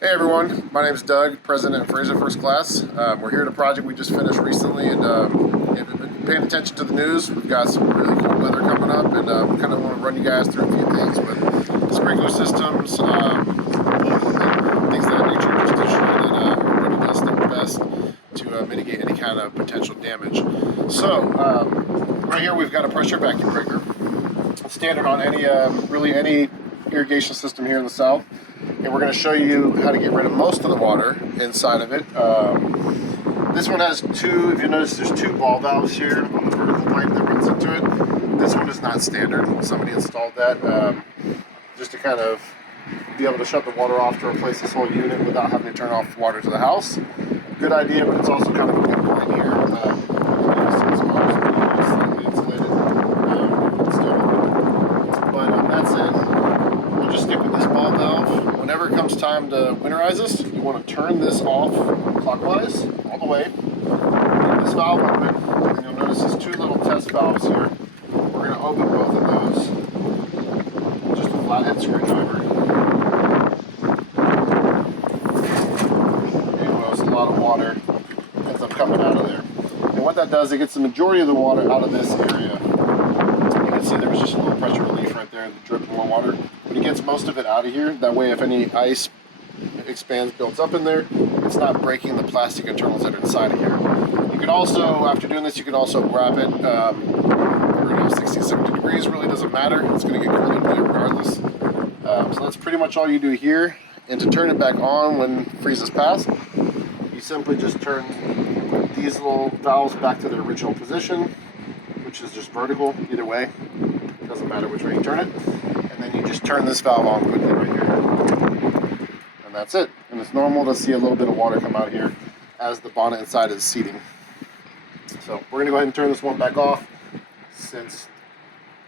Hey everyone, my name is Doug, president of Fraser First Class. We're here at a project we just finished recently, and if you've been paying attention to the news, we've got some really cool weather coming up, and we kind of want to run you guys through a few things with sprinkler systems, things of that nature, just to ensure that everybody does their best to mitigate any kind of potential damage. So, right here we've got a pressure vacuum breaker. It's standard on any irrigation system here in the South. And we're going to show you how to get rid of most of the water inside of it. This one has two, if you notice, there's two ball valves here on the vertical pipe that runs into it. This one is not standard. Somebody installed that just to kind of be able to shut the water off to replace this whole unit without having to turn off water to the house. Good idea, but it's also kind of a good point here. Slightly insulated. That's it. We'll just stick with this ball valve. Whenever it comes time to winterize this, you want to turn this off clockwise all the way. Leave this valve open, and you'll notice there's two little test valves here. We're going to open both of those with just a flathead screwdriver. Anyways, a lot of water ends up coming out of there. And what that does, it gets the majority of the water out of this area. You can see there was just a little pressure relief right there, the drip more water. But it gets most of it out of here. That way, if any ice expands, builds up in there, it's not breaking the plastic internals that are inside of here. You can also, after doing this, you can also grab it. We're going to 60, 70 degrees, really doesn't matter. It's going to get cold anyway regardless. So that's pretty much all you do here. And to turn it back on when freeze is passed, you simply just turn these little valves back to their original position, which is just vertical either way. Doesn't matter which way you turn it. And then you just turn this valve on quickly right here. And that's it. And it's normal to see a little bit of water come out here as the bonnet inside is seating. So we're going to go ahead and turn this one back off since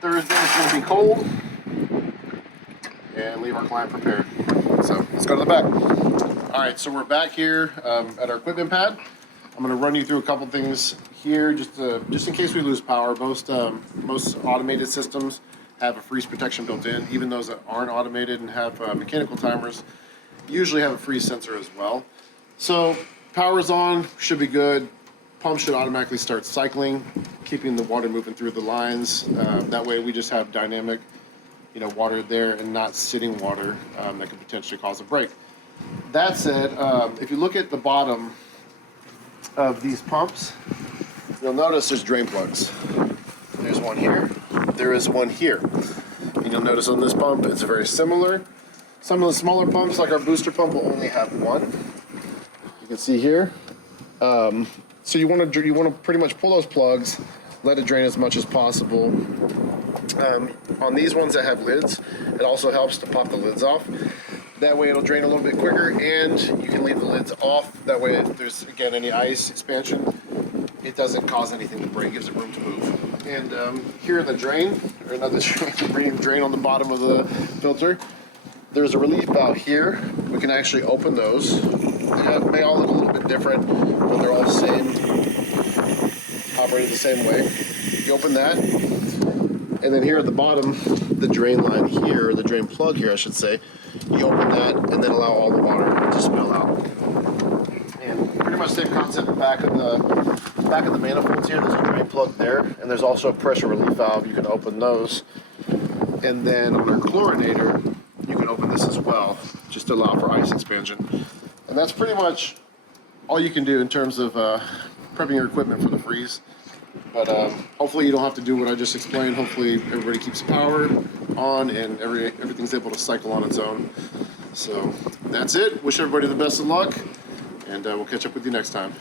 Thursday is going to be cold, and leave our client prepared. So let's go to the back. All right, so we're back here at our equipment pad. I'm going to run you through a couple things here just in case we lose power. Most automated systems have a freeze protection built in. Even those that aren't automated and have mechanical timers usually have a freeze sensor as well. So power's on, should be good. Pump should automatically start cycling, keeping the water moving through the lines. That way we just have dynamic, water there and not sitting water that could potentially cause a break. That said, if you look at the bottom of these pumps, you'll notice there's drain plugs. There's one here, there is one here. And you'll notice on this pump it's very similar. Some of the smaller pumps, like our booster pump, will only have one. You can see here. So you want to pretty much pull those plugs, let it drain as much as possible. On these ones that have lids, it also helps to pop the lids off. That way it'll drain a little bit quicker, and you can leave the lids off. That way if there's, again, any ice expansion, it doesn't cause anything to break, gives it room to move. And here in the drain, or not the drain on the bottom of the filter, there's a relief valve here. We can actually open those. They may all look a little bit different, but they're all the same, operated the same way. You open that, and then here at the bottom, the drain line here, the drain plug here, I should say, you open that and then allow all the water to spill out. And pretty much same concept back of the manifolds here. There's a drain plug there, and there's also a pressure relief valve. You can open those, and then on our chlorinator, you can open this as well, just to allow for ice expansion. And that's pretty much all you can do in terms of prepping your equipment for the freeze. But hopefully you don't have to do what I just explained. Hopefully everybody keeps power on and everything's able to cycle on its own. So that's it. Wish everybody the best of luck, and we'll catch up with you next time.